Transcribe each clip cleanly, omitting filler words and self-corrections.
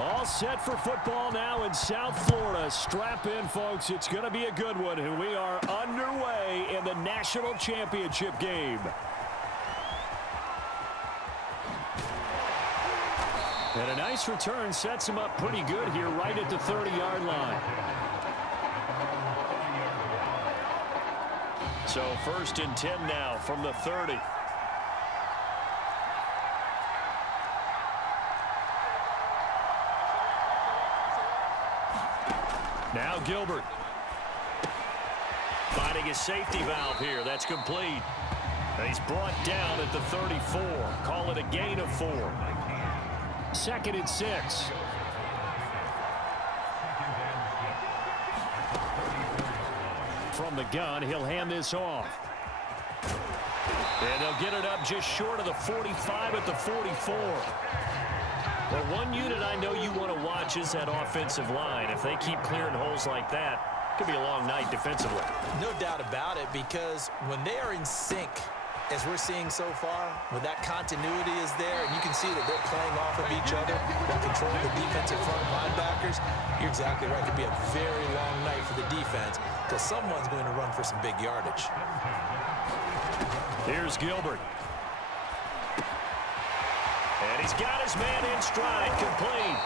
All set for football now in South Florida. Strap in, folks. It's going to be a good one. And we are underway in the national championship game. And a nice return sets him up pretty good here right at the 30-yard line. So 1st and 10 now from the 30. Now Gilbert. Finding his safety valve here. That's complete. And he's brought down at the 34. Call it a gain of 4. 2nd and 6. From the gun, he'll hand this off. And they'll get it up just short of the 45 at the 44. Well, one unit I know you want to watch is that offensive line. If they keep clearing holes like that, it could be a long night defensively. No doubt about it, because when they are in sync, as we're seeing so far, when that continuity is there, and you can see that they're playing off of each other while controlling the defensive front linebackers, you're exactly right. It could be a very long night for the defense because someone's going to run for some big yardage. Here's Gilbert. And he's got his man in stride, complete.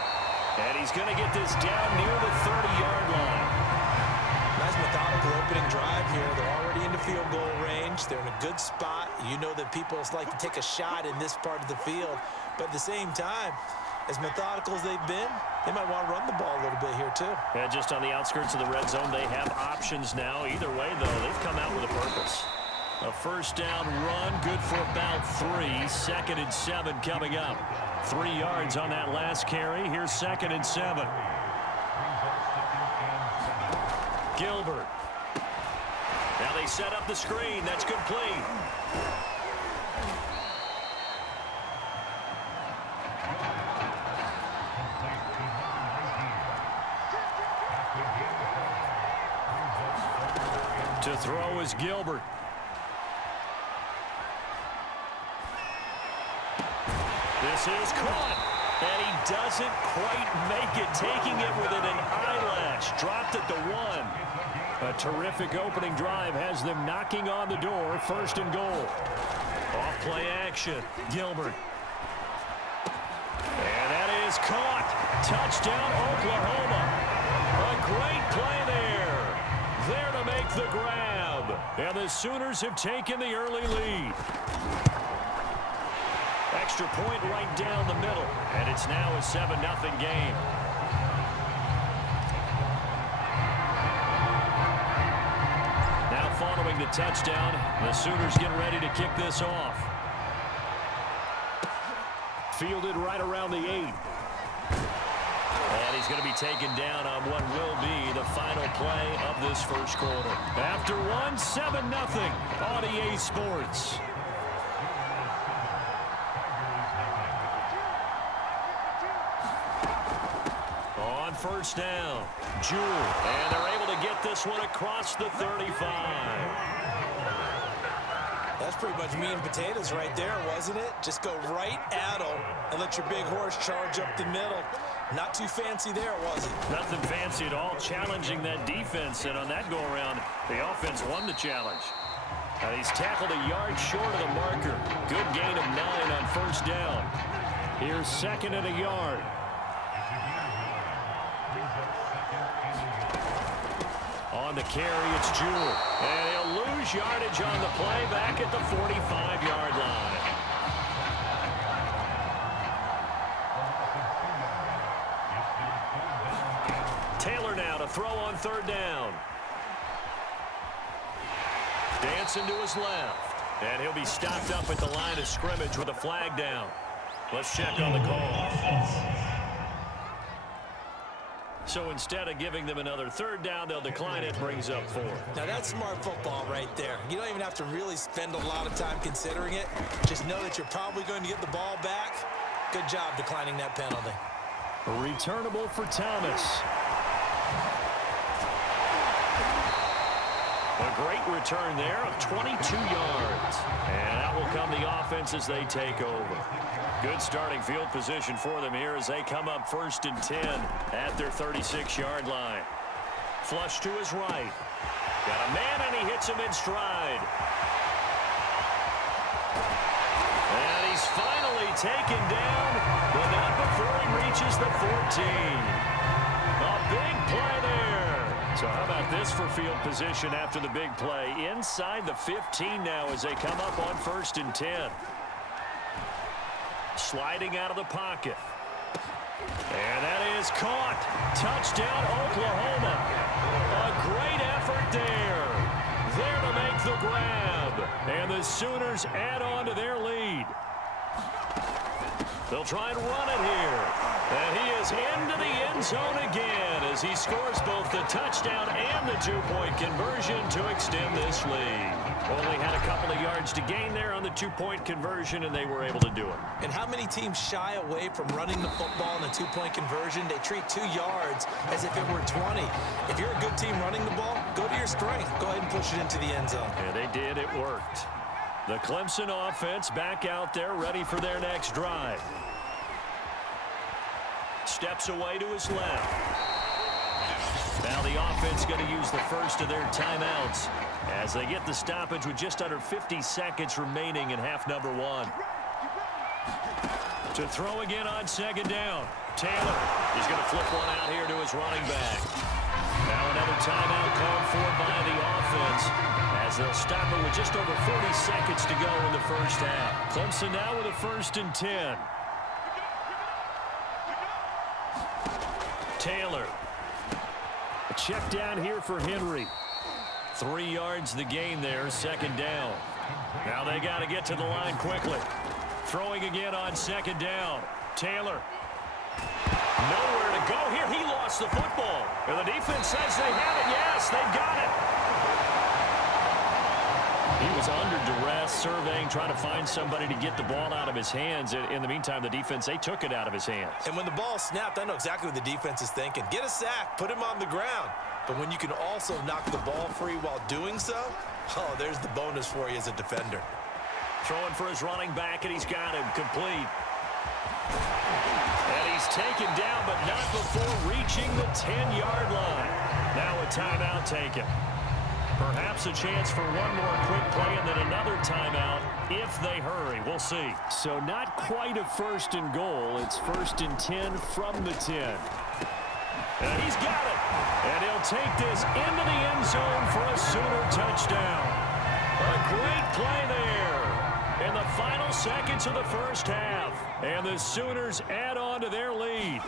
And he's going to get this down near the 30-yard line. Nice methodical opening drive here. They're already in the field goal range. They're in a good spot. You know that people like to take a shot in this part of the field. But at the same time, as methodical as they've been, they might want to run the ball a little bit here too. Yeah, just on the outskirts of the red zone, they have options now. Either way, though, they've come out with a purpose. A first down run, good for about 3. 2nd and 7 coming up. 3 yards on that last carry. Here's 2nd and 7. Gilbert. Now they set up the screen. That's complete. To throw is Gilbert. This is caught, and he doesn't quite make it, taking it within an eyelash. Dropped at the 1. A terrific opening drive has them knocking on the door. 1st and goal. Off play action. Gilbert. And that is caught. Touchdown, Oklahoma. A great play there. There to make the grab. And the Sooners have taken the early lead. Extra point right down the middle, and it's now a 7-0 game. Now following the touchdown, the Sooners get ready to kick this off. Fielded right around the 8. And he's going to be taken down on what will be the final play of this first quarter. After 1, 7-0 on EA Sports. First down, Jewell, and they're able to get this one across the 35. That's pretty much meat and potatoes right there, wasn't it? Just go right at them and let your big horse charge up the middle. Not too fancy there, was it? Nothing fancy at all, challenging that defense, and on that go-around, the offense won the challenge. He's tackled a yard short of the marker. Good gain of 9 on first down. Here's 2nd and a yard. On the carry, it's Jewell. And he'll lose yardage on the play back at the 45-yard line. Taylor now to throw on 3rd down. Dancing to his left. And he'll be stopped up at the line of scrimmage with a flag down. Let's check on the call. So instead of giving them another 3rd down, they'll decline it. Brings up 4. Now that's smart football right there. You don't even have to really spend a lot of time considering it. Just know that you're probably going to get the ball back. Good job declining that penalty. Returnable for Thomas. A great return there of 22 yards. And out will come the offense as they take over. Good starting field position for them here as they come up 1st and 10 at their 36-yard line. Flush to his right. Got a man, and he hits him in stride. And he's finally taken down, but not before he reaches the 14. A big play there. So how about this for field position after the big play? Inside the 15 now as they come up on 1st and 10. Sliding out of the pocket. And that is caught. Touchdown, Oklahoma. A great effort there. There to make the grab. And the Sooners add on to their lead. They'll try and run it here. And he is into the end zone again as he scores both the touchdown and the 2-point conversion to extend this lead. Only had a couple of yards to gain there on the 2-point conversion, and they were able to do it. And how many teams shy away from running the football in a 2-point conversion? They treat 2 yards as if it were 20. If you're a good team running the ball, go to your strength. Go ahead and push it into the end zone. Yeah, they did. It worked. The Clemson offense back out there ready for their next drive. Steps away to his left. Now the offense going to use the first of their timeouts as they get the stoppage with just under 50 seconds remaining in half number 1. To throw again on 2nd down. Taylor is going to flip one out here to his running back. Now another timeout called for by the offense as they'll stop it with just over 40 seconds to go in the first half. Clemson now with a 1st and 10. Taylor. A check down here for Henry. 3 yards the gain there, 2nd down. Now they got to get to the line quickly. Throwing again on 2nd down. Taylor. Nowhere to go here. He lost the football. And the defense says they have it. Yes, they've got it. He was under duress, surveying, trying to find somebody to get the ball out of his hands. In the meantime, the defense, they took it out of his hands. And when the ball snapped, I know exactly what the defense is thinking. Get a sack, put him on the ground. But when you can also knock the ball free while doing so, oh, there's the bonus for you as a defender. Throwing for his running back, and he's got him complete. And he's taken down, but not before reaching the 10-yard line. Now a timeout taken. Perhaps a chance for one more quick play and then another timeout if they hurry. We'll see. So not quite a 1st and goal. It's 1st and 10 from the 10. And he's got it. And he'll take this into the end zone for a Sooner touchdown. A great play there in the final seconds of the first half. And the Sooners add on to their lead.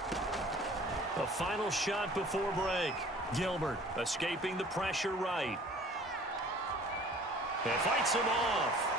A final shot before break. Gilbert escaping the pressure right. And fights him off.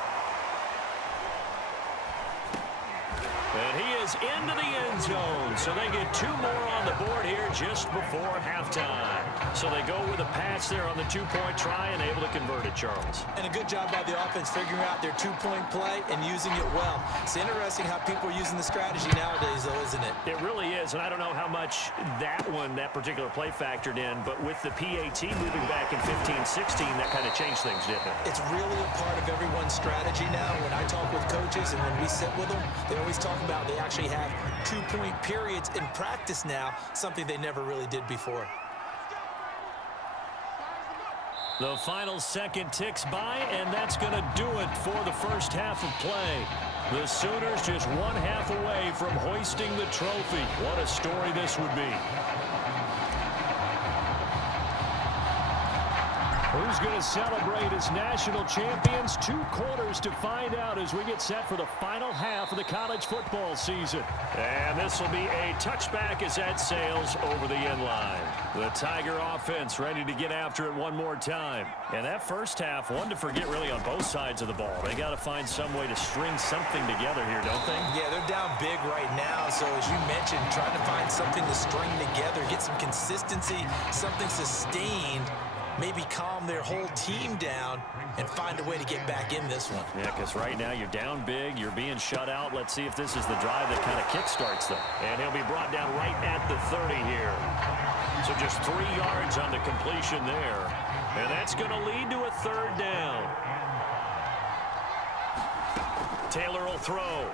And he is into the end zone. So they get 2 more on the board here just before halftime. So they go with a pass there on the 2-point try and able to convert it, Charles. And a good job by the offense figuring out their 2-point play and using it well. It's interesting how people are using the strategy nowadays, though, isn't it? It really is, and I don't know how much that particular play factored in, but with the PAT moving back in 15-16, that kind of changed things, didn't it? It's really a part of everyone's strategy now. When I talk with coaches and when we sit with them, they always talk about they actually have 2-point periods in practice now, something they never really did before. The final second ticks by, and that's going to do it for the first half of play. The Sooners just 1 half away from hoisting the trophy. What a story this would be. Who's going to celebrate as national champions? 2 quarters to find out as we get set for the final half of the college football season. And this will be a touchback as that sails over the end line. The Tiger offense ready to get after it one more time. And that first half, one to forget really on both sides of the ball. They got to find some way to string something together here, don't they? Yeah, they're down big right now. So as you mentioned, trying to find something to string together, get some consistency, something sustained, maybe calm their whole team down and find a way to get back in this one. Yeah, because right now you're down big, you're being shut out. Let's see if this is the drive that kind of kickstarts them. And he'll be brought down right at the 30 here. So just 3 yards on the completion there. And that's going to lead to a third down. Taylor will throw.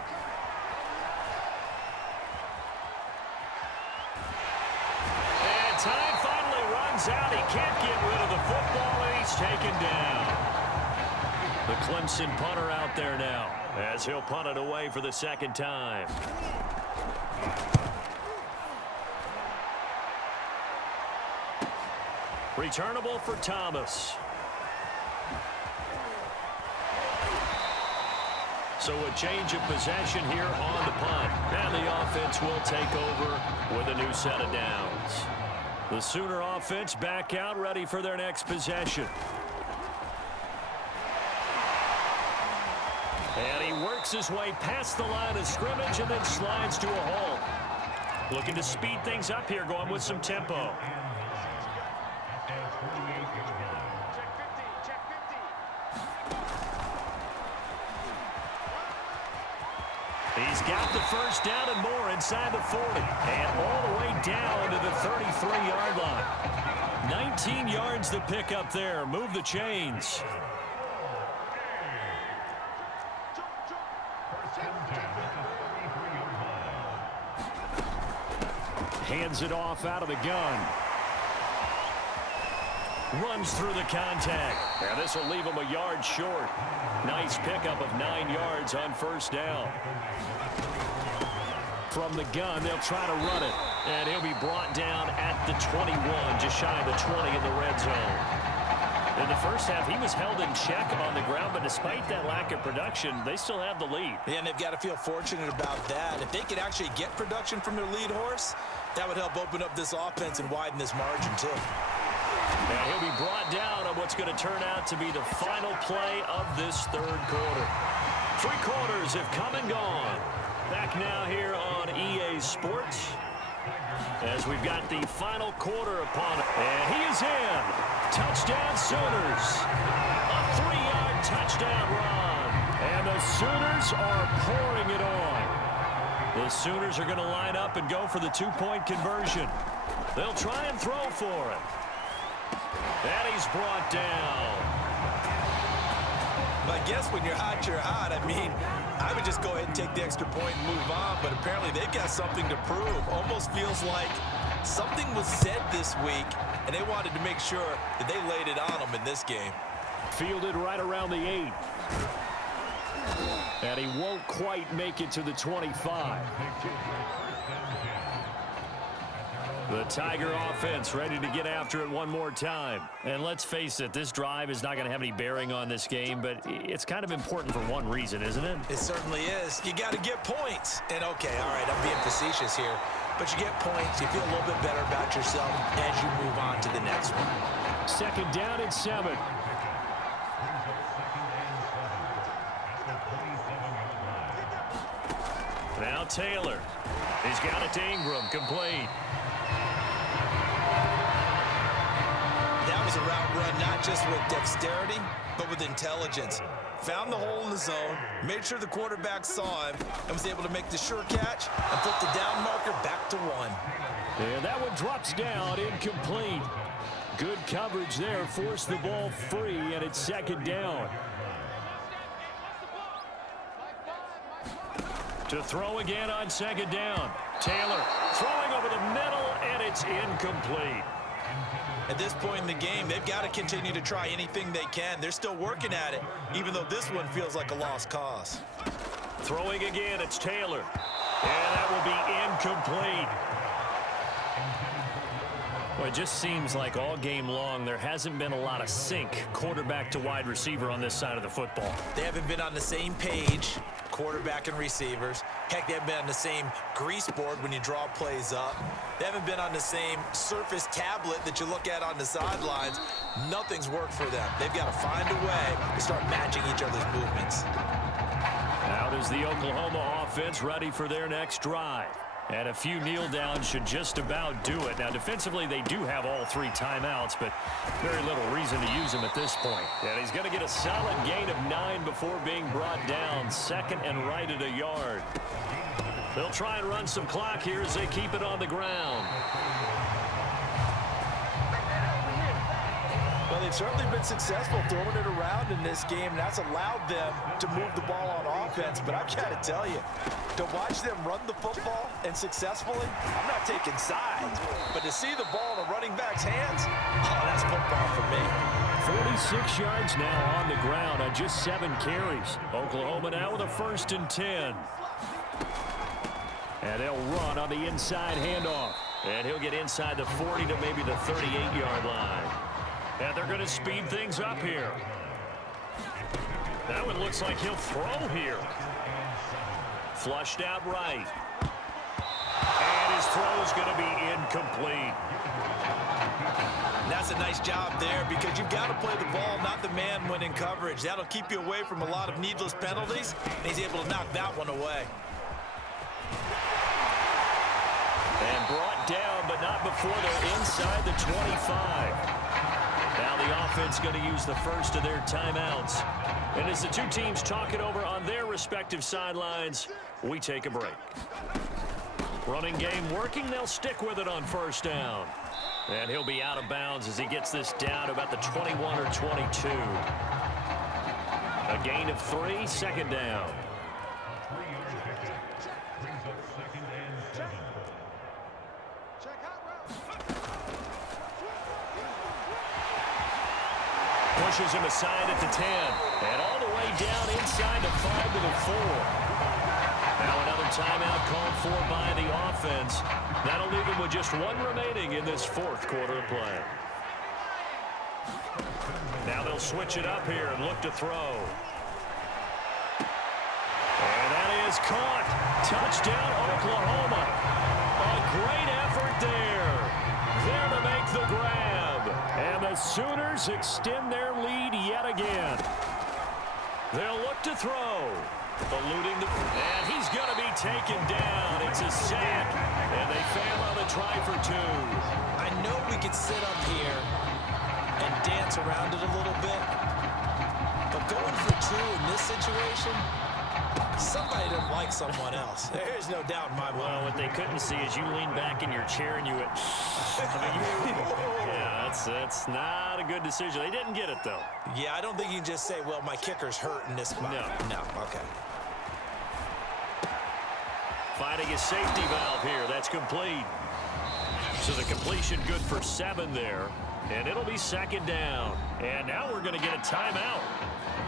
And time finally runs out. He can't get rid of the football, and he's taken down. The Clemson punter out there now as he'll punt it away for the second time. Returnable for Thomas. So a change of possession here on the punt. And the offense will take over with a new set of downs. The Sooner offense back out, ready for their next possession. And he works his way past the line of scrimmage and then slides to a halt. Looking to speed things up here, going with some tempo. He's got the first down and more inside the 40. And all the way down to the 33-yard line. 19 yards to pick up there. Move the chains. Hands it off out of the gun. Runs through the contact. And this will leave him a yard short. Nice pickup of 9 yards on first down. From the gun, they'll try to run it. And he'll be brought down at the 21, just shy of the 20 in the red zone. In the first half, he was held in check on the ground, but despite that lack of production, they still have the lead. Yeah, and they've got to feel fortunate about that. If they could actually get production from their lead horse, that would help open up this offense and widen this margin, too. And he'll be brought down on what's going to turn out to be the final play of this third quarter. 3 quarters have come and gone. Back now here on EA Sports as we've got the final quarter upon it. And he is in. Touchdown Sooners. A 3-yard touchdown run. And the Sooners are pouring it on. The Sooners are going to line up and go for the 2-point conversion. They'll try and throw for it. And he's brought down. I guess when you're hot, you're hot. I mean, I would just go ahead and take the extra point and move on, but apparently they've got something to prove. Almost feels like something was said this week, and they wanted to make sure that they laid it on them in this game. Fielded right around the 8. And he won't quite make it to the 25. The Tiger offense ready to get after it one more time. And let's face it, this drive is not going to have any bearing on this game, but it's kind of important for one reason, isn't it? It certainly is. You got to get points. And, okay, all right, I'm being facetious here. But you get points, you feel a little bit better about yourself as you move on to the next one. Second down and 7. Now Taylor. He's got it to Ingram, complete. That was a route run not just with dexterity, but with intelligence. Found the hole in the zone, made sure the quarterback saw him, and was able to make the sure catch and put the down marker back to 1. And that one drops down, incomplete. Good coverage there, forced the ball free, and it's second down. To throw again on second down. Taylor throwing over the middle, and it's incomplete. At this point in the game, they've got to continue to try anything they can. They're still working at it, even though this one feels like a lost cause. Throwing again, it's Taylor. And that will be incomplete. Well, it just seems like all game long there hasn't been a lot of sync quarterback to wide receiver on this side of the football. They haven't been on the same page, quarterback and receivers. Heck, they haven't been on the same grease board when you draw plays up. They haven't been on the same surface tablet that you look at on the sidelines. Nothing's worked for them. They've got to find a way to start matching each other's movements. Out is the Oklahoma offense ready for their next drive. And a few kneel downs should just about do it. Now, defensively, they do have all 3 timeouts, but very little reason to use them at this point. And he's going to get a solid gain of 9 before being brought down. Second and right at a yard. They'll try and run some clock here as they keep it on the ground. Well, they've certainly been successful throwing it around in this game, and that's allowed them to move the ball on offense. But I've got to tell you, to watch them run the football and successfully, I'm not taking sides, but to see the ball in a running back's hands, oh, that's football for me. 46 yards now on the ground on just 7 carries. Oklahoma now with a 1st and 10. And they'll run on the inside handoff. And he'll get inside the 40 to maybe the 38-yard line. And they're going to speed things up here. That one looks like he'll throw here. Flushed out right. And his throw is going to be incomplete. That's a nice job there because you've got to play the ball, not the man when in coverage. That'll keep you away from a lot of needless penalties, and he's able to knock that one away. And brought down, but not before they're inside the 25. Now the offense going to use the first of their timeouts. And as the two teams talk it over on their respective sidelines, we take a break. Running game working. They'll stick with it on 1st down. And he'll be out of bounds as he gets this down to about the 21 or 22. A gain of 3, 2nd down. Pushes him aside at the 10. And all the way down inside the 5 to the 4. Now another timeout called for by the offense. That'll leave him with just 1 remaining in this 4th quarter of play. Now they'll switch it up here and look to throw. And that is caught. Touchdown, Oklahoma. A great effort there. There to make the grab. And the Sooners extend their lead yet again. They'll look to throw. Eluding the... And he's going to be taken down. It's a sack. And they fail on the try for 2. I know we could sit up here and dance around it a little bit, but going for 2 in this situation, somebody doesn't like someone else. There's no doubt in my mind. Well, what they couldn't see is you lean back in your chair and you went... yeah, that's not a good decision. They didn't get it, though. Yeah, I don't think you can just say, well, my kicker's hurt in this spot. No, okay. Finding a safety valve here. That's complete. So the completion good for 7 there. And it'll be 2nd down. And now we're going to get a timeout.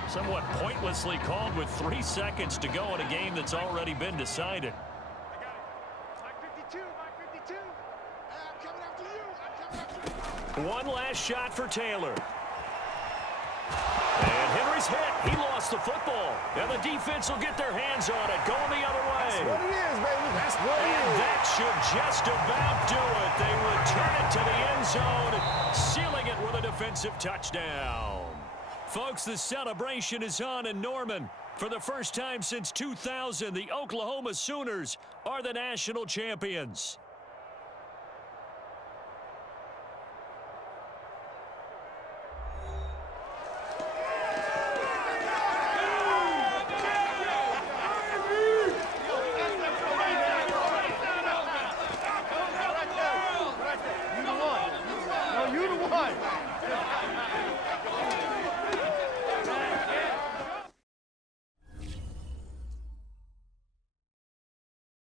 Somewhat pointlessly called with 3 seconds to go in a game that's already been decided. I got it. Mike 52, Mike 52. I'm coming after you. I'm coming after you. One last shot for Taylor. And Henry's hit. He lost the football. And the defense will get their hands on it. Going the other way. That's what it is, baby. That's what it And is. that should just about do it. They return it to the end zone, sealing it with a defensive touchdown. Folks, the celebration is on in Norman. For the first time since 2000, the Oklahoma Sooners are the national champions.